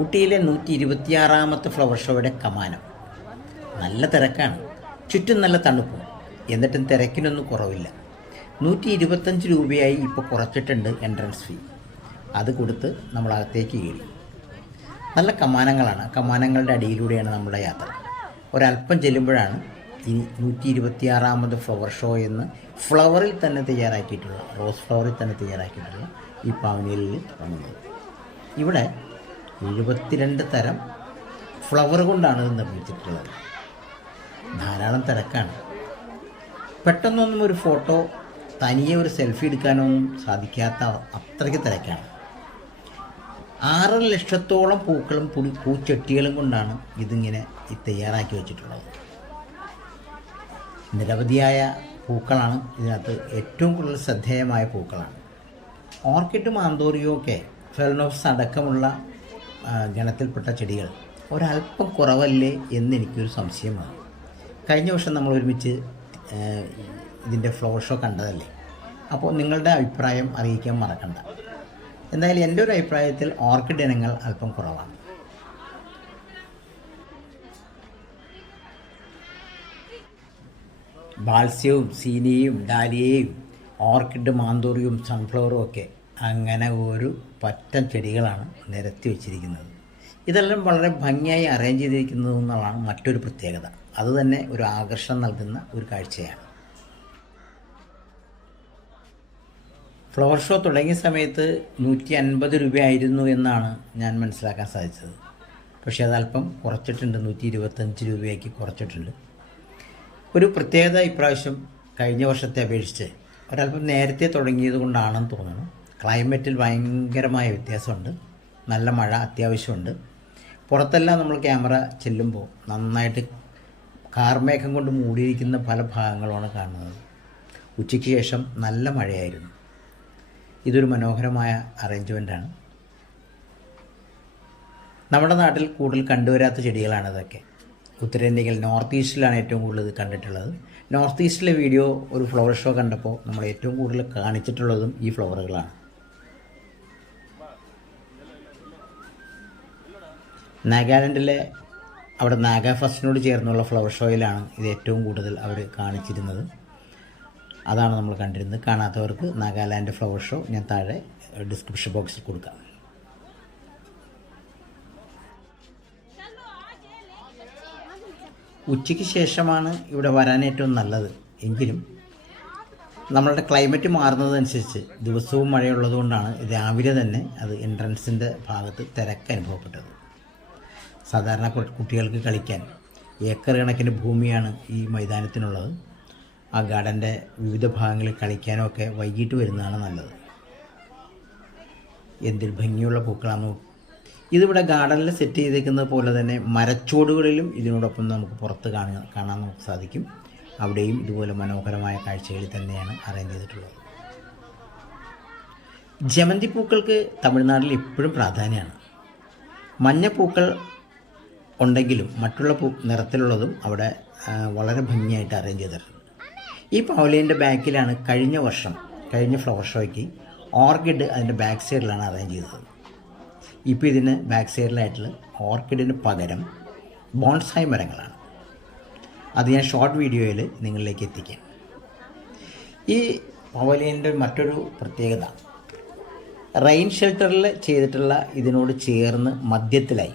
ഊട്ടിയിലെ നൂറ്റി ഇരുപത്തിയാറാമത്തെ ഫ്ലവർ ഷോയുടെ കമാനം. നല്ല തിരക്കാണ്. ചുറ്റും നല്ല തണുപ്പും. എന്നിട്ടും തിരക്കിനൊന്നും കുറവില്ല. നൂറ്റി ഇരുപത്തഞ്ച് രൂപയായി ഇപ്പോൾ കുറച്ചിട്ടുണ്ട് എൻട്രൻസ് ഫീ അത് കൊടുത്ത് നമ്മൾ അകത്തേക്ക് കയറി. നല്ല കമാനങ്ങളാണ്. കമാനങ്ങളുടെ അടിയിലൂടെയാണ് നമ്മുടെ യാത്ര. ഒരല്പം ചെല്ലുമ്പോഴാണ് ഈ നൂറ്റി ഇരുപത്തിയാറാമത് ഫ്ലവർ ഷോ എന്ന് ഫ്ലവറിൽ തന്നെ തയ്യാറാക്കിയിട്ടുള്ള റോസ് ഫ്ലവറിൽ തന്നെ തയ്യാറാക്കിയിട്ടുള്ള ഈ പവനിയലിൽ തുടങ്ങുന്നത്. ഇവിടെ എഴുപത്തിരണ്ട് തരം ഫ്ലവർ കൊണ്ടാണ് ഇത് നിർമ്മിച്ചിട്ടുള്ളത്. ധാരാളം തിരക്കാണ്. പെട്ടെന്നൊന്നും ഒരു ഫോട്ടോ തനിയെ ഒരു സെൽഫി എടുക്കാനൊന്നും സാധിക്കാത്ത അത്രയ്ക്ക് തിരക്കാണ്. ആറ് ലക്ഷത്തോളം പൂക്കളും പുടി പൂച്ചട്ടികളും കൊണ്ടാണ് ഇതിങ്ങനെ ഈ തയ്യാറാക്കി വെച്ചിട്ടുള്ളത്. നിരവധിയായ പൂക്കളാണ് ഇതിനകത്ത് ഏറ്റവും കൂടുതൽ ശ്രദ്ധേയമായ പൂക്കളാണ്. ഓർക്കിഡ് മാന്തോറിയോ ഒക്കെ ഫെലനോഫ്സ് അടക്കമുള്ള ഗണത്തിൽപ്പെട്ട ചെടികൾ ഒരല്പം കുറവല്ലേ എന്ന് എനിക്കൊരു സംശയമാണ്. കഴിഞ്ഞ വർഷം നമ്മൾ ഒരുമിച്ച് ഇതിന്റെ ഫ്ലോ ഷോ കണ്ടതല്ലേ? അപ്പോൾ നിങ്ങളുടെ അഭിപ്രായം അറിയിക്കാൻ മറക്കണ്ട. എന്തായാലും എന്റെ ഒരു അഭിപ്രായത്തിൽ ഓർക്കിഡ് ഇനങ്ങൾ അല്പം കുറവാണ്. ബാൽസ്യവും സീനിയയും ഡാലിയയും ഓർക്കിഡ് മാന്തൂറിയും സൺഫ്ലവറും ഒക്കെ അങ്ങനെ ഒരു പറ്റം ചെടികളാണ് നിരത്തി വെച്ചിരിക്കുന്നത്. ഇതെല്ലാം വളരെ ഭംഗിയായി അറേഞ്ച് ചെയ്തിരിക്കുന്നത് എന്നുള്ളതാണ് മറ്റൊരു പ്രത്യേകത. അതുതന്നെ ഒരു ആകർഷണം നൽകുന്ന ഒരു കാഴ്ചയാണ്. ഫ്ലവർ ഷോ തുടങ്ങിയ സമയത്ത് നൂറ്റി അൻപത് രൂപയായിരുന്നു എന്നാണ് ഞാൻ മനസ്സിലാക്കാൻ സാധിച്ചത്. പക്ഷേ അതല്പം കുറച്ചിട്ടുണ്ട്. നൂറ്റി ഇരുപത്തഞ്ച് രൂപയാക്കി കുറച്ചിട്ടുണ്ട്. ഒരു പ്രത്യേകത ഇപ്രാവശ്യം കഴിഞ്ഞ വർഷത്തെ അപേക്ഷിച്ച് ഒരല്പം നേരത്തെ തുടങ്ങിയത് കൊണ്ടാണെന്ന് തോന്നുന്നു. ക്ലൈമറ്റിൽ ഭയങ്കരമായ വ്യത്യാസമുണ്ട്. നല്ല മഴ അത്യാവശ്യമുണ്ട്. പുറത്തെല്ലാം നമ്മൾ ക്യാമറ ചെല്ലുമ്പോൾ നന്നായിട്ട് കാർമേഘം കൊണ്ട് മൂടിയിരിക്കുന്ന പല ഭാഗങ്ങളുമാണ് കാണുന്നത്. ഉച്ചയ്ക്ക് ശേഷം നല്ല മഴയായിരുന്നു. ഇതൊരു മനോഹരമായ അറേഞ്ച്മെന്റാണ്. നമ്മുടെ നാട്ടിൽ കൂടുതൽ കണ്ടുവരാത്ത ചെടികളാണ് ഇതൊക്കെ. ഉത്തരേന്ത്യയിൽ നോർത്ത് ഈസ്റ്റിലാണ് ഏറ്റവും കൂടുതൽ കണ്ടിട്ടുള്ളത്. നോർത്ത് ഈസ്റ്റിലെ വീഡിയോ ഒരു ഫ്ലവർ ഷോ കണ്ടപ്പോൾ നമ്മൾ ഏറ്റവും കൂടുതൽ കാണിച്ചിട്ടുള്ളതും ഈ ഫ്ലവറുകളാണ് നാഗാലാൻഡിലെ അവിടെ നാഗ ഫസ്റ്റിനോട് ചേർന്നുള്ള ഫ്ലവർ ഷോയിലാണ് ഇത് ഏറ്റവും കൂടുതൽ അവർ കാണിച്ചിരുന്നത്. അതാണ് നമ്മൾ കണ്ടിരുന്നത്. കാണാത്തവർക്ക് നാഗാലാൻഡ് ഫ്ലവർ ഷോ ഞാൻ താഴെ ഡിസ്ക്രിപ്ഷൻ ബോക്സിൽ കൊടുക്കാം. ഉച്ചയ്ക്ക് ശേഷമാണ് ഇവിടെ വരാൻ ഏറ്റവും നല്ലത്. എങ്കിലും നമ്മളുടെ ക്ലൈമറ്റ് മാറുന്നതനുസരിച്ച് ദിവസവും മഴയുള്ളതുകൊണ്ടാണ് രാവിലെ തന്നെ അത് എൻട്രൻസിന്റെ ഭാഗത്ത് തിരക്ക് അനുഭവപ്പെട്ടത്. സാധാരണ കുട്ടികൾക്ക് കളിക്കാൻ ഏക്കർ കണക്കിന് ഭൂമിയാണ് ഈ മൈതാനത്തിനുള്ളത്. ആ ഗാർഡന്റെ വിവിധ ഭാഗങ്ങളിൽ കളിക്കാനൊക്കെ വൈകിട്ട് വരുന്നതാണ് നല്ലത്. എന്തൊരു ഭംഗിയുള്ള പൂക്കളാണ്. ഇതിവിടെ ഗാർഡനിൽ സെറ്റ് ചെയ്തേക്കുന്നത് പോലെ തന്നെ മരച്ചോടുകളിലും ഇതിനോടൊപ്പം നമുക്ക് പുറത്ത് കാണുക കാണാൻ നമുക്ക് സാധിക്കും. അവിടെയും ഇതുപോലെ മനോഹരമായ കാഴ്ചകളിൽ തന്നെയാണ് അറേഞ്ച് ചെയ്തിട്ടുള്ളത്. ജമന്തി പൂക്കൾക്ക് തമിഴ്നാട്ടിൽ എപ്പോഴും പ്രാധാന്യമാണ്. മഞ്ഞപ്പൂക്കൾ ഉണ്ടെങ്കിലും മറ്റുള്ള പൂ നിറത്തിലുള്ളതും അവിടെ വളരെ ഭംഗിയായിട്ട് അറേഞ്ച് ചെയ്തിട്ടുണ്ട്. ഈ പവലിയന്റെ ബാക്കിലാണ് കഴിഞ്ഞ വർഷം കഴിഞ്ഞ ഫ്ലവർ ഷോയ്ക്ക് ഓർക്കിഡ് അതിന്റെ ബാക്ക് സൈഡിലാണ് അറേഞ്ച് ചെയ്തത്. ഇപ്പോൾ ഇതിന് ബാക്ക് സൈഡിലായിട്ടുള്ള ഓർക്കിഡിന് പകരം ബോൺസായി മരങ്ങളാണ്. അത് ഞാൻ ഷോർട്ട് വീഡിയോയിൽ നിങ്ങളിലേക്ക് എത്തിക്കാം. ഈ പവലിയന്റെ മറ്റൊരു പ്രത്യേകത റെയിൻ ഷെൽട്ടറിൽ ചെയ്തിട്ടുള്ള ഇതിനോട് ചേർന്ന് മധ്യത്തിലായി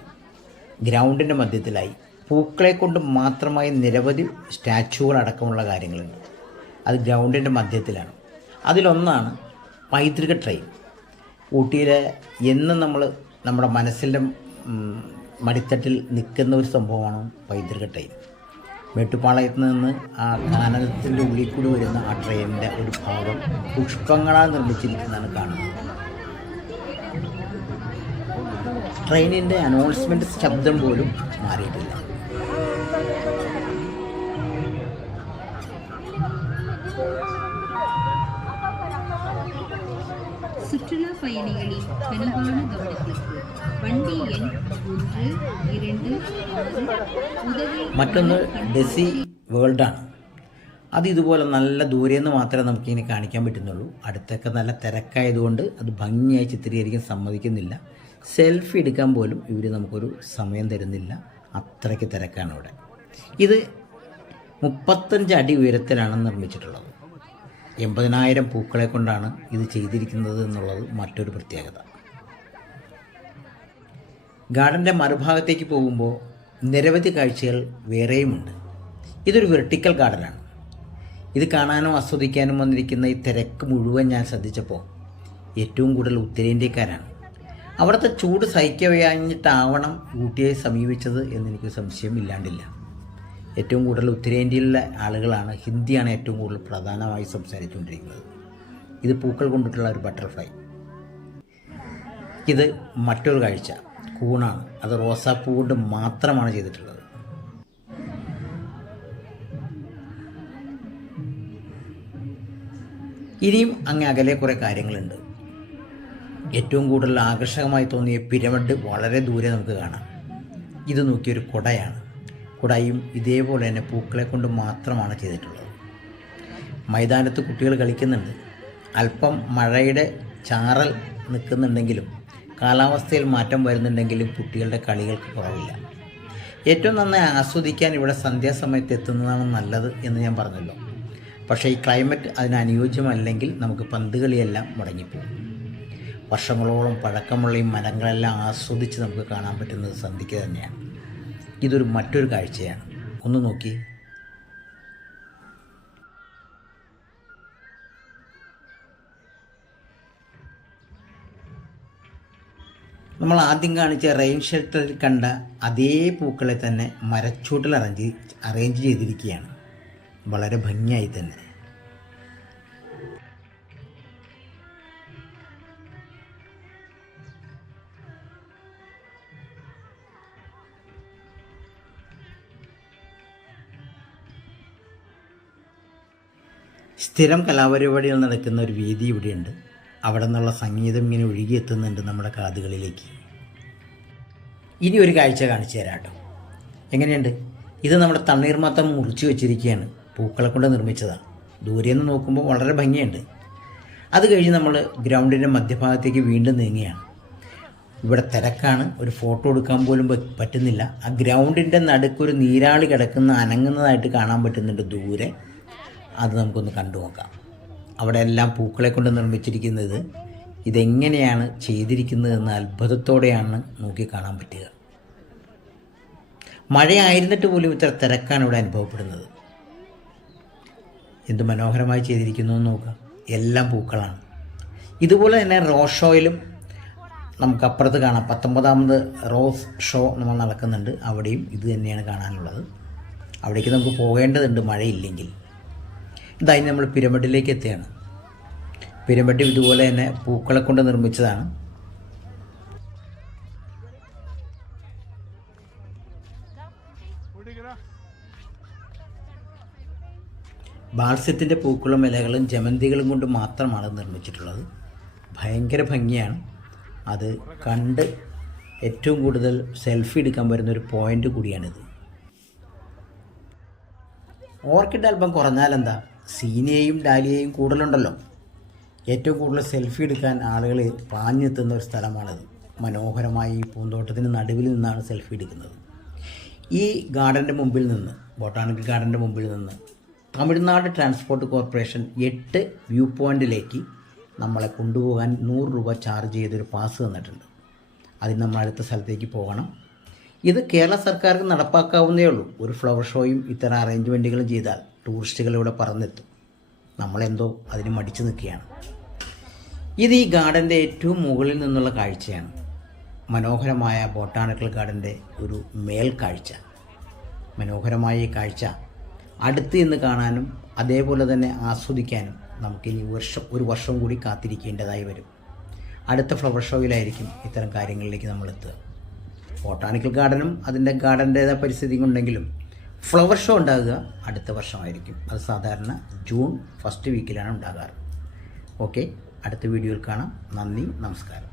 ഗ്രൗണ്ടിന്റെ മധ്യത്തിലായി. പൂക്കളെ കൊണ്ട് മാത്രമായി നിരവധി സ്റ്റാച്ചുകൾ അടക്കമുള്ള കാര്യങ്ങളുണ്ട്. അത് ഗ്രൗണ്ടിന്റെ മധ്യത്തിലാണ്. അതിലൊന്നാണ് പൈതൃക ട്രെയിൻ. ഊട്ടിയിലെ എന്നും നമ്മൾ നമ്മുടെ മനസ്സിന്റെ മടിത്തട്ടിൽ നിൽക്കുന്ന ഒരു സംഭവമാണ് പൈതൃക ട്രെയിൻ. മേട്ടുപ്പാളയത്ത് നിന്ന് ആ കാനനത്തിന്റെ ഉള്ളിൽ കൂടി വരുന്ന ആ ട്രെയിനിന്റെ ഒരു ഭാഗം പുഷ്പങ്ങളാൽ നിർമ്മിച്ചിരിക്കുന്നതാണ് കാണുന്നത്. ട്രെയിനിൻ്റെ അനൗൺസ്മെൻറ്റ് ശബ്ദം പോലും മാറിയിട്ടില്ല சுற்றுலா பயணிகளின் கனிவான கவனத்திற்கு வண்டி எண் ஒன்று இரண்டு ஆறு உதவி മറ്റൊന്ന് ഡെസി വേൾഡാണ് അത് ഇതുപോലെ നല്ല ദൂരെ നിന്ന് മാത്രമേ നമുക്കിങ്ങനെ കാണിക്കാൻ പറ്റുന്നുള്ളൂ അടുത്തൊക്കെ നല്ല തിരക്കായതുകൊണ്ട് അത് ഭംഗിയായി ചിത്രീകരിക്കാൻ സമ്മതിക്കുന്നില്ല സെൽഫി എടുക്കാൻ പോലും ഇവർ നമുക്കൊരു സമയം തരുന്നില്ല. അത്രയ്ക്ക് തിരക്കാണ് ഇവിടെ. ഇത് മുപ്പത്തഞ്ച് അടി ഉയരത്തിലാണ് നിർമ്മിച്ചിട്ടുള്ളത്. എൺപതിനായിരം പൂക്കളെ കൊണ്ടാണ് ഇത് ചെയ്തിരിക്കുന്നത് എന്നുള്ളത് മറ്റൊരു പ്രത്യേകത. ഗാർഡന്റെ മറുഭാഗത്തേക്ക് പോകുമ്പോൾ നിരവധി കാഴ്ചകൾ വേറെയുമുണ്ട്. ഇതൊരു വെർട്ടിക്കൽ ഗാർഡനാണ്. ഇത് കാണാനും ആസ്വദിക്കാനും വന്നിരിക്കുന്ന ഈ തിരക്ക് മുഴുവൻ ഞാൻ ശ്രദ്ധിച്ചപ്പോൾ ഏറ്റവും കൂടുതൽ ഉത്തരേന്ത്യക്കാരാണ് അവിടുത്തെ ചൂട് സഹിക്കവയാഞ്ഞിട്ടാവണം ഊട്ടിയെ സമീപിച്ചത് എന്നെനിക്ക് സംശയം ഇല്ലാണ്ടില്ല. ഏറ്റവും കൂടുതൽ ഉത്തരേന്ത്യയിലെ ആളുകളാണ് ഹിന്ദിയാണ് ഏറ്റവും കൂടുതൽ പ്രധാനമായി സംസാരിച്ചുകൊണ്ടിരിക്കുന്നത്. ഇത് പൂക്കൾ കൊണ്ടിട്ടുള്ള ഒരു ബട്ടർഫ്ലൈ. ഇത് മറ്റൊരു കാഴ്ച. കൂണാണ്. അത് റോസാപ്പൂ കൊണ്ട് മാത്രമാണ് ചെയ്തിട്ടുള്ളത്. ഇനിയും അങ്ങ് അകലെ കുറേ കാര്യങ്ങളുണ്ട്. ഏറ്റവും കൂടുതൽ ആകർഷകമായി തോന്നിയ പിരമിഡ് വളരെ ദൂരെ നമുക്ക് കാണാം. ഇത് നോക്കിയൊരു കുടയാണ്. കുടയും ഇതേപോലെ തന്നെ പൂക്കളെ കൊണ്ട് മാത്രമാണ് ചെയ്തിട്ടുള്ളത്. മൈതാനത്ത് കുട്ടികൾ കളിക്കുന്നുണ്ട്. അല്പം മഴയുടെ ചാറൽ നിൽക്കുന്നുണ്ടെങ്കിലും കാലാവസ്ഥയിൽ മാറ്റം വരുന്നുണ്ടെങ്കിലും കുട്ടികളുടെ കളികൾക്ക് കുറവില്ല. ഏറ്റവും നന്നായി ആസ്വദിക്കാൻ ഇവിടെ സന്ധ്യാസമയത്ത് എത്തുന്നതാണ് നല്ലത് എന്ന് ഞാൻ പറഞ്ഞല്ലോ. പക്ഷേ ഈ ക്ലൈമറ്റ് അതിന് അനുയോജ്യമല്ലെങ്കിൽ നമുക്ക് പന്ത് കളിയെല്ലാം മുടങ്ങിപ്പോകും. വർഷങ്ങളോളം പഴക്കമുള്ള ഈ മരങ്ങളെല്ലാം ആസ്വദിച്ച് നമുക്ക് കാണാൻ പറ്റുന്നത് സന്ധ്യയ്ക്ക് തന്നെയാണ്. ഇതൊരു മറ്റൊരു കാഴ്ചയാണ്. ഒന്ന് നോക്കി. നമ്മൾ ആദ്യം കാണിച്ച റെയിൻ ഷെൽട്ടറിൽ കണ്ട അതേ പൂക്കളെ തന്നെ മരച്ചൂട്ടിൽ അറേഞ്ച് അറേഞ്ച് ചെയ്തിരിക്കുകയാണ്. വളരെ ഭംഗിയായി തന്നെ. സ്ഥിരം കലാപരിപാടികൾ നടക്കുന്ന ഒരു വേദി ഇവിടെയുണ്ട്. അവിടെ നിന്നുള്ള സംഗീതം ഇങ്ങനെ ഒഴുകിയെത്തുന്നുണ്ട് നമ്മുടെ കാതുകളിലേക്ക്. ഇനി ഒരു കാഴ്ച കാണിച്ചു തരാം കേട്ടോ. എങ്ങനെയുണ്ട്? ഇത് നമ്മുടെ തണ്ണീർമാത്രം മുറിച്ച് വെച്ചിരിക്കുകയാണ്. പൂക്കളെ കൊണ്ട് നിർമ്മിച്ചതാണ്. ദൂരെ നിന്ന് നോക്കുമ്പോൾ വളരെ ഭംഗിയുണ്ട്. അത് കഴിഞ്ഞ് നമ്മൾ ഗ്രൗണ്ടിന്റെ മധ്യഭാഗത്തേക്ക് വീണ്ടും നീങ്ങുകയാണ്. ഇവിടെ തിരക്കാണ്. ഒരു ഫോട്ടോ എടുക്കാൻ പോലും പറ്റുന്നില്ല. ആ ഗ്രൗണ്ടിന്റെ നടുക്കൊരു നീരാളി കിടക്കുന്ന അനങ്ങുന്നതായിട്ട് കാണാൻ പറ്റുന്നുണ്ട് ദൂരെ. അത് നമുക്കൊന്ന് കണ്ടു നോക്കാം. അവിടെ എല്ലാം പൂക്കളെ കൊണ്ട് നിർമ്മിച്ചിരിക്കുന്നത് ഇതെങ്ങനെയാണ് ചെയ്തിരിക്കുന്നതെന്ന് അത്ഭുതത്തോടെയാണ് നോക്കിക്കാണാൻ പറ്റുക. മഴയായിരുന്നിട്ട് പോലും ഇത്ര തിരക്കാണ് ഇവിടെ അനുഭവപ്പെടുന്നത്. എന്ത് മനോഹരമായി ചെയ്തിരിക്കുന്നു എന്ന് നോക്കുക എല്ലാം പൂക്കളാണ്. ഇതുപോലെ തന്നെ റോസ് ഷോയിലും നമുക്ക് അപ്പുറത്ത് കാണാം. പത്തൊമ്പതാമത് റോസ് ഷോ നമ്മൾ നടക്കുന്നുണ്ട്. അവിടെയും ഇത് തന്നെയാണ് കാണാനുള്ളത്. അവിടേക്ക് നമുക്ക് പോകേണ്ടതുണ്ട് മഴയില്ലെങ്കിൽ. ഇതായി നമ്മൾ പിരമിഡിലേക്ക് എത്തുകയാണ് പിരമിഡ് ഇതുപോലെ തന്നെ പൂക്കളെ കൊണ്ട് നിർമ്മിച്ചതാണ്. ബാൽസ്യത്തിന്റെ പൂക്കളും ഇലകളും ജമന്തികളും കൊണ്ട് മാത്രമാണ് നിർമ്മിച്ചിട്ടുള്ളത്. ഭയങ്കര ഭംഗിയാണ്. അത് കണ്ട് ഏറ്റവും കൂടുതൽ സെൽഫി എടുക്കാൻ വരുന്ന ഒരു പോയിന്റ് കൂടിയാണിത്. ഓർക്കിഡ് അല്പം കുറഞ്ഞാലെന്താ? സീനിയയും ഡാലിയയും കൂടുതലുണ്ടല്ലോ. ഏറ്റവും കൂടുതൽ സെൽഫി എടുക്കാൻ ആളുകൾ പാഞ്ഞെത്തുന്ന ഒരു സ്ഥലമാണിത്. മനോഹരമായി ഈ പൂന്തോട്ടത്തിന് നടുവിൽ നിന്നാണ് സെൽഫി എടുക്കുന്നത്. ഈ ഗാർഡന്റെ മുമ്പിൽ നിന്ന് ബൊട്ടാണിക്കൽ ഗാർഡന്റെ മുമ്പിൽ നിന്ന് തമിഴ്നാട് ട്രാൻസ്പോർട്ട് കോർപ്പറേഷൻ എട്ട് വ്യൂ പോയിന്റിലേക്ക് നമ്മളെ കൊണ്ടുപോകാൻ നൂറ് രൂപ ചാർജ് ചെയ്തൊരു പാസ് തന്നിട്ടുണ്ട്. അതിന് നമ്മൾ അടുത്ത സ്ഥലത്തേക്ക് പോകണം. ഇത് കേരള സർക്കാർക്ക് നടപ്പാക്കാവുന്നേ ഉള്ളൂ. ഒരു ഫ്ലവർ ഷോയും ഇത്തരം അറേഞ്ച്മെന്റുകളും ചെയ്താൽ. ടൂറിസ്റ്റുകൾ ഇവിടെ പറന്നെത്തും. നമ്മളെന്തോ അതിന് മടിച്ചു നിൽക്കുകയാണ്. ഇത് ഈ ഗാർഡന്റെ ഏറ്റവും മുകളിൽ നിന്നുള്ള കാഴ്ചയാണ്. മനോഹരമായ ബൊട്ടാണിക്കൽ ഗാർഡന്റെ ഒരു മേൽക്കാഴ്ച. മനോഹരമായ ഈ കാഴ്ച അടുത്ത് നിന്ന് കാണാനും അതേപോലെ തന്നെ ആസ്വദിക്കാനും നമുക്കിനി വർഷം ഒരു വർഷം കൂടി കാത്തിരിക്കേണ്ടതായി വരും. അടുത്ത ഫ്ലവർ ഷോയിലായിരിക്കും ഇത്തരം കാര്യങ്ങളിലേക്ക് നമ്മൾ എത്തുക ബോട്ടാണിക്കൽ ഗാർഡനും അതിന്റെ ഗാർഡന്റേതായ പരിസ്ഥിതി ഉണ്ടെങ്കിലും ഫ്ലവർ ഷോ ഉണ്ടാകുക അടുത്ത വർഷമായിരിക്കും. അത് സാധാരണ ജൂൺ ഫസ്റ്റ് വീക്കിലാണ് ഉണ്ടാകാറ്. ഓക്കെ അടുത്ത വീഡിയോയിൽ കാണാം. നന്ദി നമസ്കാരം.